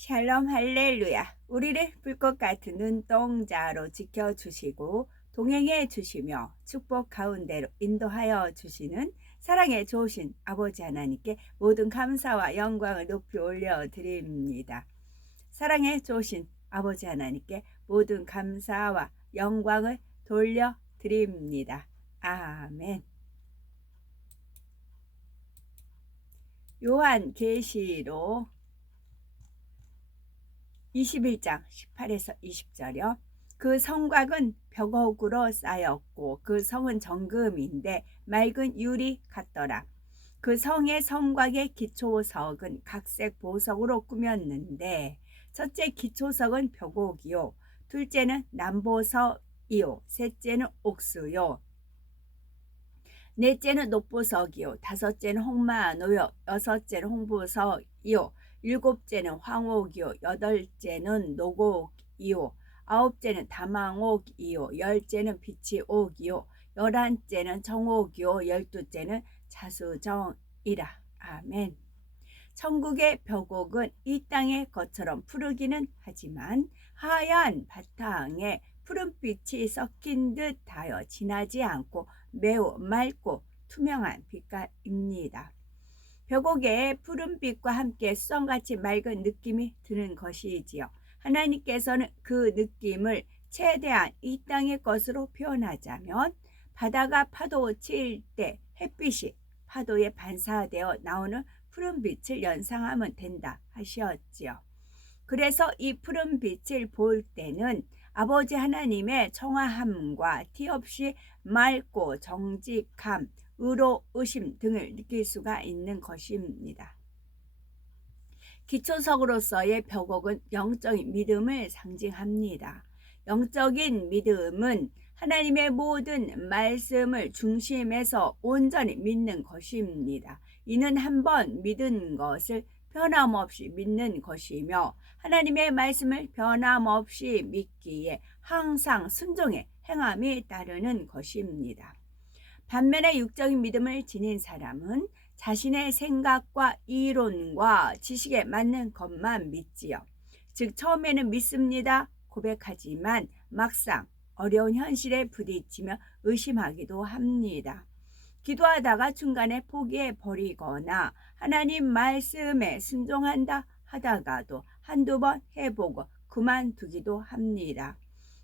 샬롬 할렐루야. 우리를 불꽃 같은 눈동자로 지켜주시고 동행해 주시며 축복 가운데로 인도하여 주시는 사랑의 좋으신 아버지 하나님께 모든 감사와 영광을 높이 올려드립니다. 사랑의 좋으신 아버지 하나님께 모든 감사와 영광을 돌려드립니다. 아멘. 요한계시록 21장 18에서 20절이요. 그 성곽은 벽옥으로 쌓였고 그 성은 정금인데 맑은 유리 같더라. 그 성의 성곽의 기초석은 각색 보석으로 꾸몄는데 첫째 기초석은 벽옥이요, 둘째는 남보석이요, 셋째는 옥수요, 넷째는 녹보석이요, 다섯째는 홍마노요, 여섯째는 홍보석이요, 일곱째는 황옥이요, 여덟째는 노곡이요, 아홉째는 다망옥이요, 열째는 비치옥이요, 열한째는 정옥이요, 열두째는 자수정이라. 아멘. 천국의 벽옥은 이 땅의 것처럼 푸르기는 하지만 하얀 바탕에 푸른빛이 섞인 듯하여 진하지 않고 매우 맑고 투명한 빛깔입니다. 벽옥에 푸른빛과 함께 수정같이 맑은 느낌이 드는 것이지요. 하나님께서는 그 느낌을 최대한 이 땅의 것으로 표현하자면 바다가 파도 칠 때 햇빛이 파도에 반사되어 나오는 푸른빛을 연상하면 된다 하셨지요. 그래서 이 푸른빛을 볼 때는 아버지 하나님의 청아함과 티 없이 맑고 정직함, 의로우심 등을 느낄 수가 있는 것입니다. 기초석으로서의 벽옥은 영적인 믿음을 상징합니다. 영적인 믿음은 하나님의 모든 말씀을 중심에서 온전히 믿는 것입니다. 이는 한번 믿은 것을 변함없이 믿는 것이며 하나님의 말씀을 변함없이 믿기에 항상 순종의 행함이 따르는 것입니다. 반면에 육적인 믿음을 지닌 사람은 자신의 생각과 이론과 지식에 맞는 것만 믿지요. 즉 처음에는 믿습니다 고백하지만 막상 어려운 현실에 부딪히며 의심하기도 합니다. 기도하다가 중간에 포기해 버리거나 하나님 말씀에 순종한다 하다가도 한두 번 해보고 그만두기도 합니다.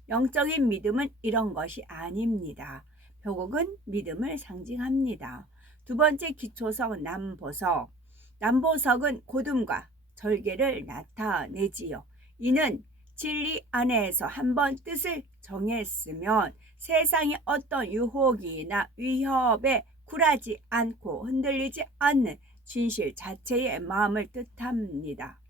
영적인 믿음은 이런 것이 아닙니다. 벽옥은 믿음을 상징합니다. 두 번째 기초석 남보석. 남보석은 곧음과 절개를 나타내지요. 이는 진리 안에서 한번 뜻을 정했으면 세상의 어떤 유혹이나 위협에 굴하지 않고 흔들리지 않는 진실 자체의 마음을 뜻합니다.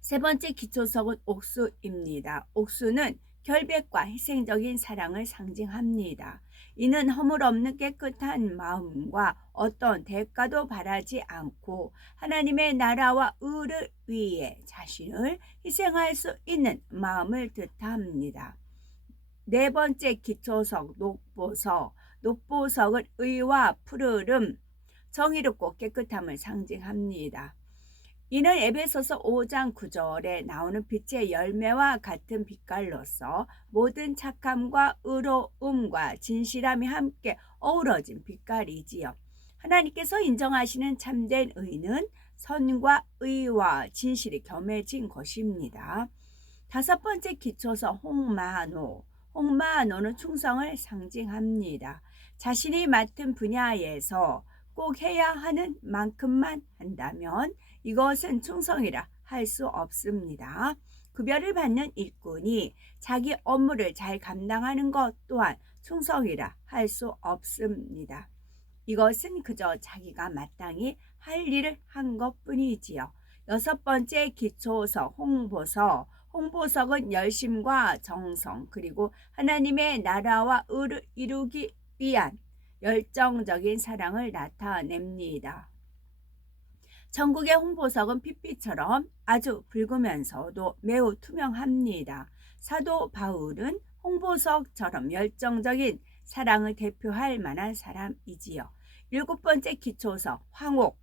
세 번째 기초석은 옥수입니다. 옥수는 결백과 희생적인 사랑을 상징합니다. 이는 허물없는 깨끗한 마음과 어떤 대가도 바라지 않고 하나님의 나라와 의를 위해 자신을 희생할 수 있는 마음을 뜻합니다. 네 번째 기초석 녹보석. 녹보석은 의와 푸르름, 정의롭고 깨끗함을 상징합니다. 이는 에베소서 5장 9절에 나오는 빛의 열매와 같은 빛깔로서 모든 착함과 의로움과 진실함이 함께 어우러진 빛깔이지요. 하나님께서 인정하시는 참된 의는 선과 의와 진실이 겸해진 것입니다. 다섯 번째 기초서 홍마노. 홍마노는 충성을 상징합니다. 자신이 맡은 분야에서 꼭 해야 하는 만큼만 한다면 이것은 충성이라 할 수 없습니다. 급여를 받는 일꾼이 자기 업무를 잘 감당하는 것 또한 충성이라 할 수 없습니다. 이것은 그저 자기가 마땅히 할 일을 한 것뿐이지요. 여섯 번째 기초석 홍보석. 홍보석은 열심과 정성 그리고 하나님의 나라와 의를 이루기 위한 열정적인 사랑을 나타냅니다. 천국의 홍보석은 핏빛처럼 아주 붉으면서도 매우 투명합니다. 사도 바울은 홍보석처럼 열정적인 사랑을 대표할 만한 사람이지요. 일곱 번째 기초석 황옥.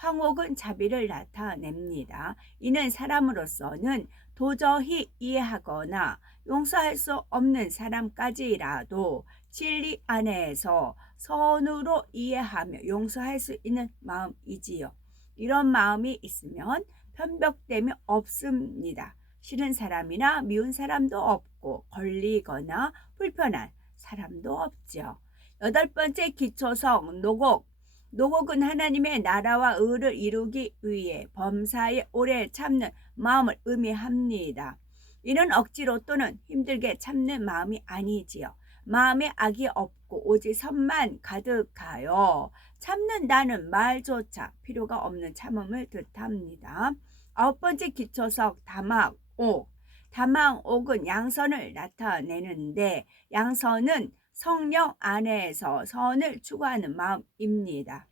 황옥은 자비를 나타냅니다. 이는 사람으로서는 도저히 이해하거나 용서할 수 없는 사람까지라도 진리 안에서 선으로 이해하며 용서할 수 있는 마음이지요. 이런 마음이 있으면 편벽됨이 없습니다. 싫은 사람이나 미운 사람도 없고 걸리거나 불편한 사람도 없죠. 8번째 기초성 노곡. 노곡은 하나님의 나라와 의를 이루기 위해 범사에 오래 참는 마음을 의미합니다. 이는 억지로 또는 힘들게 참는 마음이 아니지요. 마음에 악이 없고 오직 선만 가득하여 참는다는 말조차 필요가 없는 참음을 뜻합니다. 9번째 기초석 다망옥. 다망옥은 양선을 나타내는데 양선은 성령 안에서 선을 추구하는 마음입니다.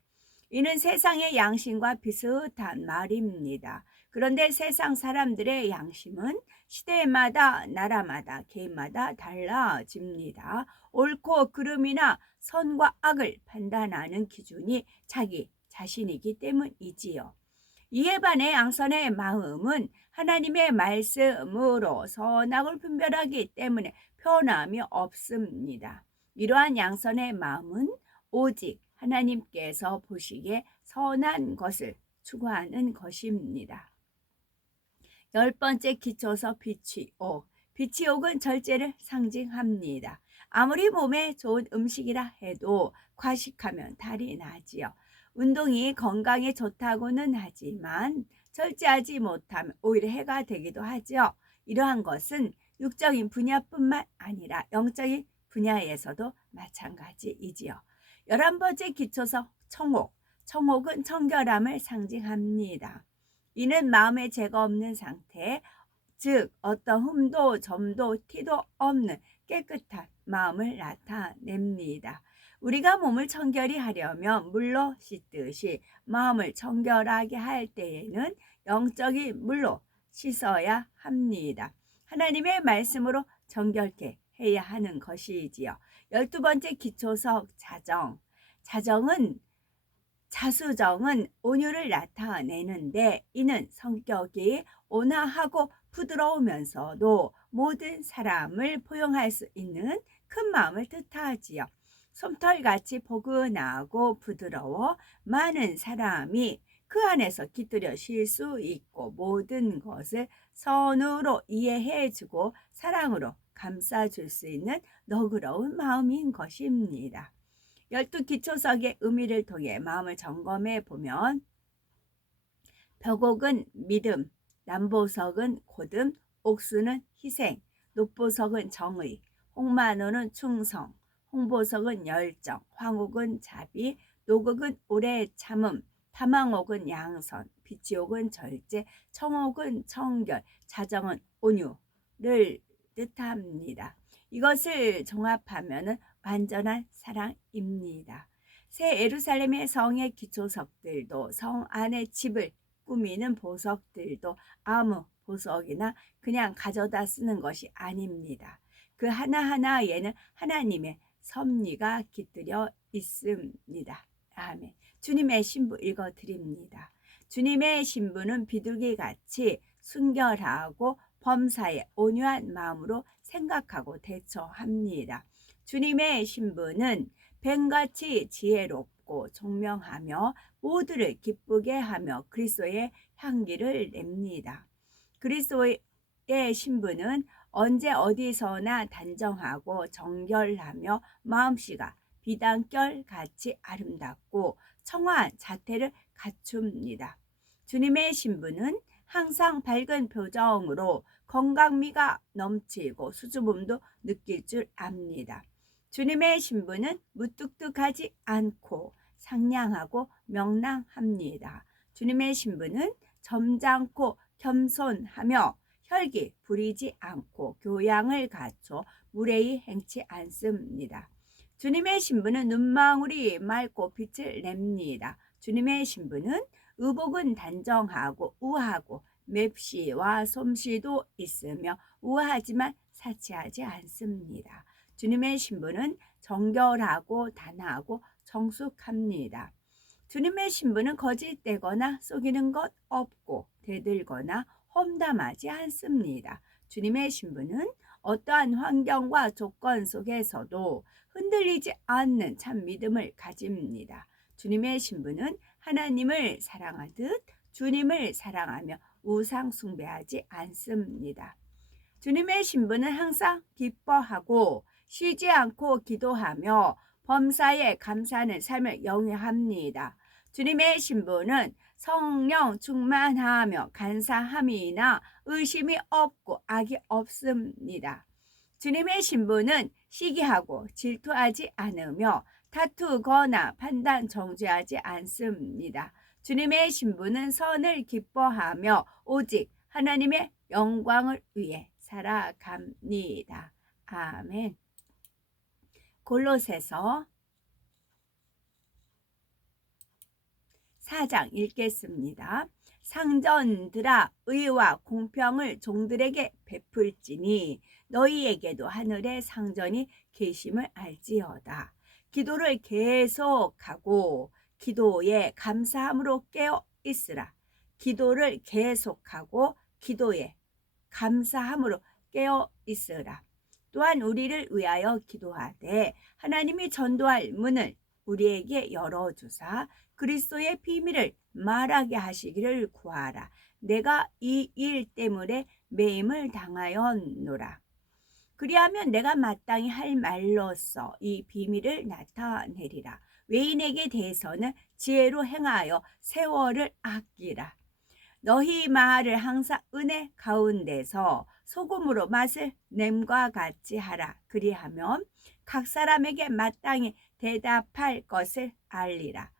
이는 세상의 양심과 비슷한 말입니다. 그런데 세상 사람들의 양심은 시대마다 나라마다 개인마다 달라집니다. 옳고 그름이나 선과 악을 판단하는 기준이 자기 자신이기 때문이지요. 이에 반해 양선의 마음은 하나님의 말씀으로 선악을 분별하기 때문에 변함이 없습니다. 이러한 양선의 마음은 오직 하나님께서 보시기에 선한 것을 추구하는 것입니다. 10번째 기초서 비취옥. 비취옥은 절제를 상징합니다. 아무리 몸에 좋은 음식이라 해도 과식하면 탈이 나지요. 운동이 건강에 좋다고는 하지만 절제하지 못하면 오히려 해가 되기도 하죠. 이러한 것은 육적인 분야뿐만 아니라 영적인 분야에서도 마찬가지이지요. 11번째 기초서 청옥. 청옥은 청결함을 상징합니다. 이는 마음에 죄가 없는 상태, 즉 어떤 흠도 점도 티도 없는 깨끗한 마음을 나타냅니다. 우리가 몸을 청결히 하려면 물로 씻듯이 마음을 청결하게 할 때에는 영적인 물로 씻어야 합니다. 하나님의 말씀으로 정결케 해야 하는 것이지요. 12번째 기초석 자정. 자수정은 온유를 나타내는데 이는 성격이 온화하고 부드러우면서도 모든 사람을 포용할 수 있는 큰 마음을 뜻하지요. 솜털같이 포근하고 부드러워 많은 사람이 그 안에서 깃들여 쉴 수 있고 모든 것을 선으로 이해해주고 사랑으로 감싸줄 수 있는 너그러운 마음인 것입니다. 12기초석의 의미를 통해 마음을 점검해 보면 벽옥은 믿음, 남보석은 고듬, 옥수는 희생, 녹보석은 정의, 홍만호는 충성, 홍보석은 열정, 황옥은 자비, 노곡은 오래 참음, 다망옥은 양선, 비치옥은 절제, 청옥은 청결, 자정은 온유를 뜻합니다. 이것을 종합하면 완전한 사랑입니다. 새 예루살렘의 성의 기초석들도 성 안의 집을 꾸미는 보석들도 아무 보석이나 그냥 가져다 쓰는 것이 아닙니다. 그 하나하나에는 하나님의 섭리가 깃들여 있습니다. 아멘. 주님의 신부 읽어드립니다. 주님의 신부는 비둘기같이 순결하고 범사에 온유한 마음으로 생각하고 대처합니다. 주님의 신부는 뱀같이 지혜롭고 총명하며 모두를 기쁘게 하며 그리스도의 향기를 냅니다. 그리스도의 신부는 언제 어디서나 단정하고 정결하며 마음씨가 비단결같이 아름답고 청아한 자태를 갖춥니다. 주님의 신부는 항상 밝은 표정으로 건강미가 넘치고 수줍음도 느낄 줄 압니다. 주님의 신부는 무뚝뚝하지 않고 상냥하고 명랑합니다. 주님의 신부는 점잖고 겸손하며 혈기 부리지 않고 교양을 갖춰 무례히 행치 않습니다. 주님의 신부는 눈망울이 맑고 빛을 냅니다. 주님의 신부는 의복은 단정하고 우아하고 맵시와 솜씨도 있으며 우아하지만 사치하지 않습니다. 주님의 신부는 정결하고 단아하고 정숙합니다. 주님의 신부는 거짓되거나 속이는 것 없고 대들거나 험담하지 않습니다. 주님의 신부는 어떠한 환경과 조건 속에서도 흔들리지 않는 참 믿음을 가집니다. 주님의 신부는 하나님을 사랑하듯 주님을 사랑하며 우상 숭배하지 않습니다. 주님의 신부는 항상 기뻐하고 쉬지 않고 기도하며 범사에 감사하는 삶을 영위합니다. 주님의 신부는 성령 충만하며 간사함이나 의심이 없고 악이 없습니다. 주님의 신부는 시기하고 질투하지 않으며 다투거나 판단 정죄하지 않습니다. 주님의 신부는 선을 기뻐하며 오직 하나님의 영광을 위해 살아갑니다. 아멘. 골로새서 4장 읽겠습니다. 상전들아 의와 공평을 종들에게 베풀지니 너희에게도 하늘의 상전이 계심을 알지어다. 기도를 계속하고 기도에 감사함으로 깨어 있으라. 기도를 계속하고 기도에 감사함으로 깨어 있으라. 또한 우리를 위하여 기도하되 하나님이 전도할 문을 우리에게 열어주사 그리스도의 비밀을 말하게 하시기를 구하라. 내가 이 일 때문에 매임을 당하였노라. 그리하면 내가 마땅히 할 말로써 이 비밀을 나타내리라. 외인에게 대해서는 지혜로 행하여 세월을 아끼라. 너희 말을 항상 은혜 가운데서 소금으로 맛을 냄과 같이 하라. 그리하면 각 사람에게 마땅히 대답할 것을 알리라.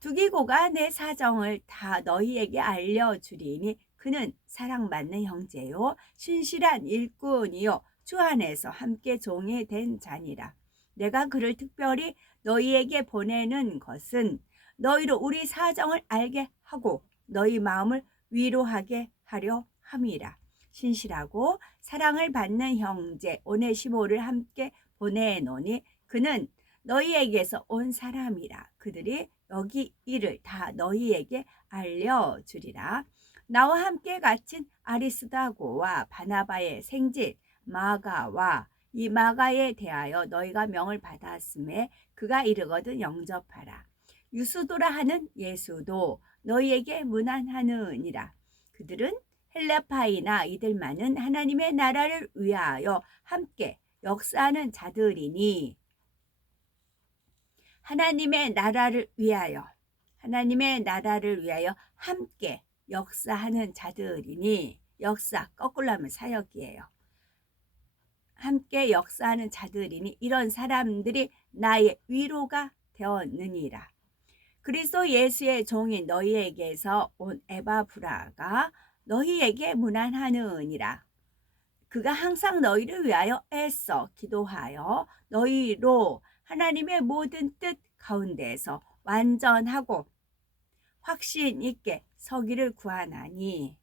두기고가 내 사정을 다 너희에게 알려주리니 그는 사랑받는 형제요 신실한 일꾼이요 주 안에서 함께 종이 된 자니라. 내가 그를 특별히 너희에게 보내는 것은 너희로 우리 사정을 알게 하고 너희 마음을 위로하게 하려 함이라. 신실하고 사랑을 받는 형제 오네시모를 함께 보내노니 그는 너희에게서 온 사람이라. 그들이 여기 일을 다 너희에게 알려주리라. 나와 함께 갇힌 아리스다고와 바나바의 생질 마가와 이 마가에 대하여 너희가 명을 받았음에 그가 이르거든 영접하라. 유수도라 하는 예수도 너희에게 문안하느니라. 그들은 헬라파이나 이들만은 하나님의 나라를 위하여 함께 역사하는 자들이니 하나님의 나라를 위하여 함께 역사하는 자들이니 역사 거꾸로 하면 사역이에요. 함께 역사하는 자들이니 이런 사람들이 나의 위로가 되었느니라. 그리스도 예수의 종인 너희에게서 온 에바브라가 너희에게 문안하느니라. 그가 항상 너희를 위하여 애써 기도하여 너희로 하나님의 모든 뜻 가운데서 완전하고 확신 있게 서기를 구하나니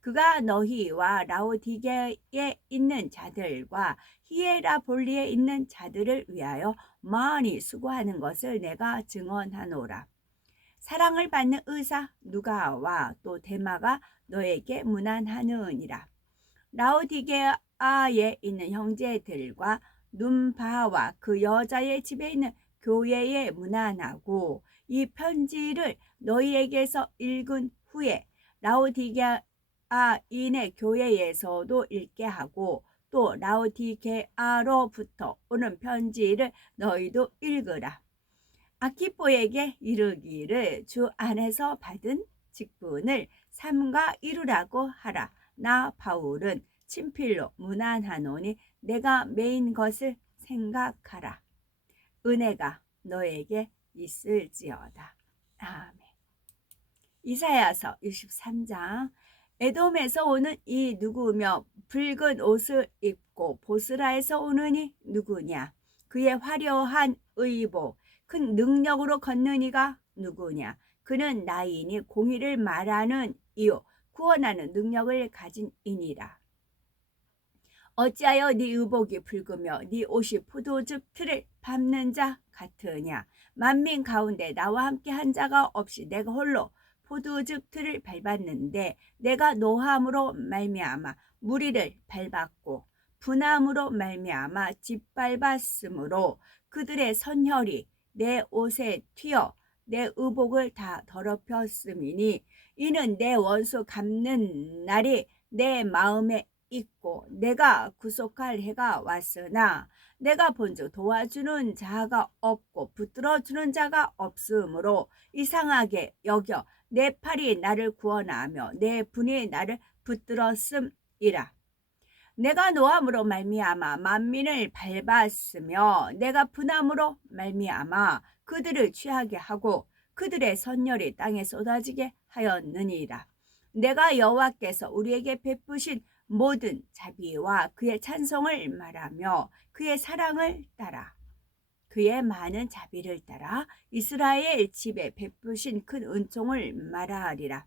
그가 너희와 라오디게에 있는 자들과 히에라볼리에 있는 자들을 위하여 많이 수고하는 것을 내가 증언하노라. 사랑을 받는 의사 누가와 또 데마가 너에게 문안하느니라. 라오디게아에 있는 형제들과 눈바와 그 여자의 집에 있는 교회에 문안하고 이 편지를 너희에게서 읽은 후에 라오디게아인의 교회에서도 읽게 하고 또 라오디게아로부터 오는 편지를 너희도 읽으라. 아키포에게 이르기를 주 안에서 받은 직분을 삼가 이루라고 하라. 나 바울은 친필로 문안하노니 내가 메인 것을 생각하라. 은혜가 너에게 있을지어다. 아멘. 이사야서 63장 에돔에서 오는 이 누구며 붉은 옷을 입고 보스라에서 오는 이 누구냐. 그의 화려한 의복 큰 능력으로 걷는 이가 누구냐. 그는 나이니 공의를 말하는 이요 구원하는 능력을 가진 이니라. 어찌하여 네 의복이 붉으며 네 옷이 포도즙 틀을 밟는 자 같으냐. 만민 가운데 나와 함께 한 자가 없이 내가 홀로 포도즙 틀을 밟았는데 내가 노함으로 말미암아 무리를 밟았고 분함으로 말미암아 짓밟았으므로 그들의 선혈이 내 옷에 튀어 내 의복을 다 더럽혔음이니 이는 내 원수 갚는 날이 내 마음에 있고 내가 구속할 해가 왔으나 내가 본즉 도와주는 자가 없고 붙들어주는 자가 없으므로 이상하게 여겨 내 팔이 나를 구원하며 내 분이 나를 붙들었음이라. 내가 노함으로 말미암아 만민을 밟았으며 내가 분함으로 말미암아 그들을 취하게 하고 그들의 선열이 땅에 쏟아지게 하였느니라. 내가 여호와께서 우리에게 베푸신 모든 자비와 그의 찬송을 말하며 그의 사랑을 따라 그의 많은 자비를 따라 이스라엘 집에 베푸신 큰 은총을 말하리라.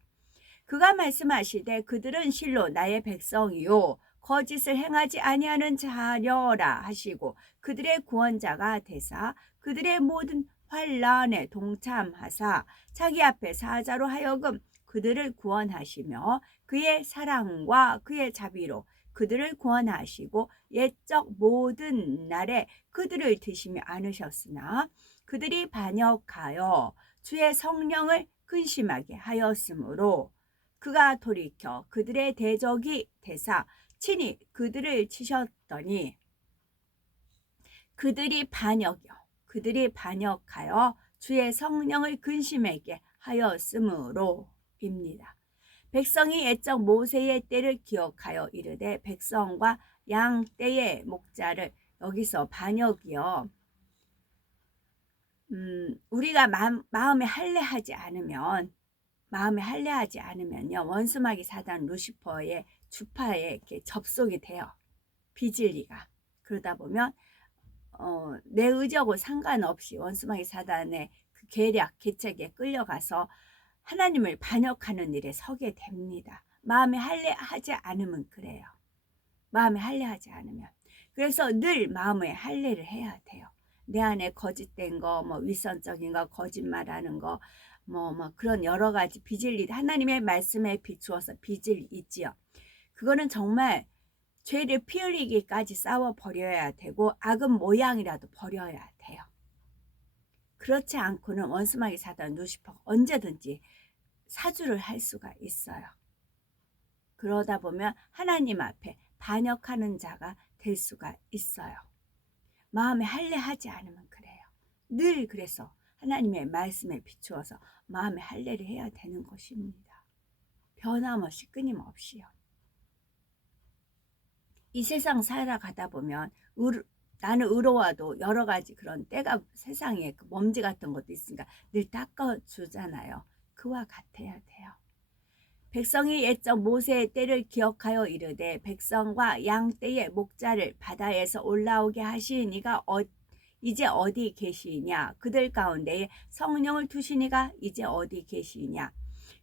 그가 말씀하시되 그들은 실로 나의 백성이요 거짓을 행하지 아니하는 자녀라 하시고 그들의 구원자가 되사 그들의 모든 환난에 동참하사 자기 앞에 사자로 하여금 그들을 구원하시며 그의 사랑과 그의 자비로 그들을 구원하시고 옛적 모든 날에 그들을 드시며 안으셨으나 그들이 반역하여 주의 성령을 근심하게 하였으므로 그가 돌이켜 그들의 대적이 되사 친히 그들을 치셨더니 그들이 반역하여 주의 성령을 근심하게 하였으므로입니다. 백성이 옛적 모세의 때를 기억하여 이르되 백성과 양 떼의 목자를 여기서 반역이요. 우리가 마음에 할례하지 않으면요 원수마귀 사단 루시퍼의 주파에 이렇게 접속이 돼요. 비진리가. 그러다 보면 내 의지하고 상관없이 원수마귀 사단의 그 계략 계책에 끌려가서 하나님을 반역하는 일에 서게 됩니다. 마음에 할례하지 않으면 그래요. 마음에 할례하지 않으면. 그래서 늘 마음에 할례를 해야 돼요. 내 안에 거짓된 거, 윗선적인 거, 거짓말하는 거, 그런 여러 가지 빚을 하나님의 말씀에 비추어서 빚을 있지요. 그거는 정말 죄를 피 흘리기까지 싸워 버려야 되고 악은 모양이라도 버려야 돼요. 그렇지 않고는 원수마귀 사단 루시퍼가 언제든지 사주를 할 수가 있어요. 그러다 보면 하나님 앞에 반역하는 자가 될 수가 있어요. 마음에 할례하지 않으면 그래요. 늘 그래서 하나님의 말씀에 비추어서 마음에 할례를 해야 되는 것입니다. 변함없이 끊임없이요. 이 세상 살아가다 보면 나는 의로워도 여러 가지 그런 때가 세상에 그 먼지 같은 것도 있으니까 늘 닦아주잖아요. 그와 같아야 돼요. 백성이 옛적 모세의 때를 기억하여 이르되 백성과 양 떼의 목자를 바다에서 올라오게 하시니가 이제 어디 계시냐. 그들 가운데에 성령을 두시니가 이제 어디 계시냐.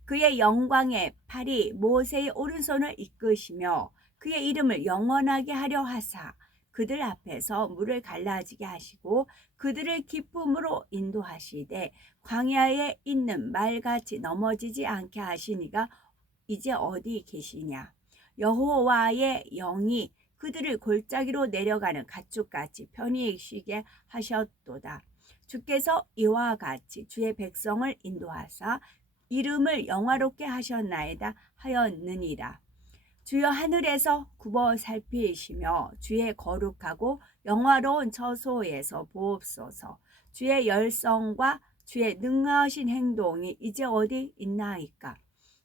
그의 영광의 팔이 모세의 오른손을 이끄시며 그의 이름을 영원하게 하려 하사 그들 앞에서 물을 갈라지게 하시고 그들을 기쁨으로 인도하시되 광야에 있는 말같이 넘어지지 않게 하시니가 이제 어디 계시냐. 여호와의 영이 그들을 골짜기로 내려가는 가축같이 편히 쉬게 하셨도다. 주께서 이와 같이 주의 백성을 인도하사 이름을 영화롭게 하셨나이다 하였느니라. 주여 하늘에서 굽어 살피시며 주의 거룩하고 영화로운 처소에서 보옵소서. 주의 열성과 주의 능하신 행동이 이제 어디 있나이까.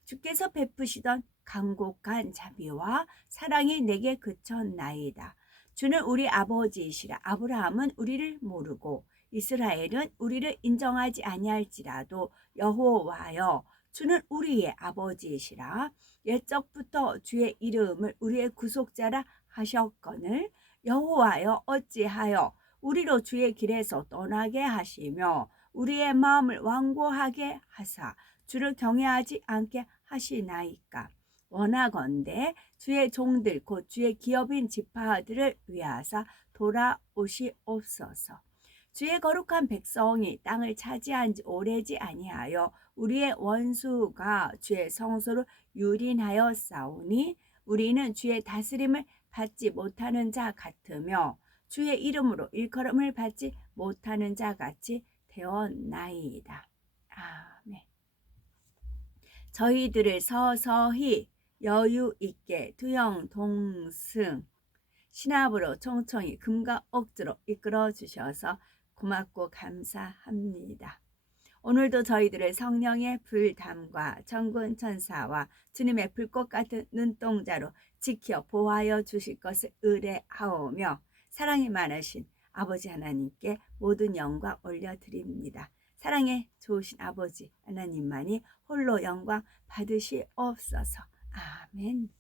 주께서 베푸시던 간곡한 자비와 사랑이 내게 그쳤나이다. 주는 우리 아버지이시라. 아브라함은 우리를 모르고 이스라엘은 우리를 인정하지 아니할지라도 여호와여 주는 우리의 아버지이시라. 옛적부터 주의 이름을 우리의 구속자라 하셨거늘 여호와여 어찌하여 우리로 주의 길에서 떠나게 하시며 우리의 마음을 완고하게 하사 주를 경외하지 않게 하시나이까. 원하건대 주의 종들 곧 주의 기업인 지파들을 위하사 돌아오시옵소서. 주의 거룩한 백성이 땅을 차지한 지 오래지 아니하여 우리의 원수가 주의 성소를 유린하여 싸우니 우리는 주의 다스림을 받지 못하는 자 같으며 주의 이름으로 일컬음을 받지 못하는 자 같이 되었나이다. 아멘. 저희들을 서서히 여유 있게 두영 동승 신압으로 총총히 금과 억지로 이끌어 주셔서 고맙고 감사합니다. 오늘도 저희들을 성령의 불담과 천군 천사와 주님의 불꽃 같은 눈동자로 지켜 보호하여 주실 것을 의뢰하오며 사랑이 많으신 아버지 하나님께 모든 영광 올려드립니다. 사랑에 좋으신 아버지 하나님만이 홀로 영광 받으시옵소서. 아멘.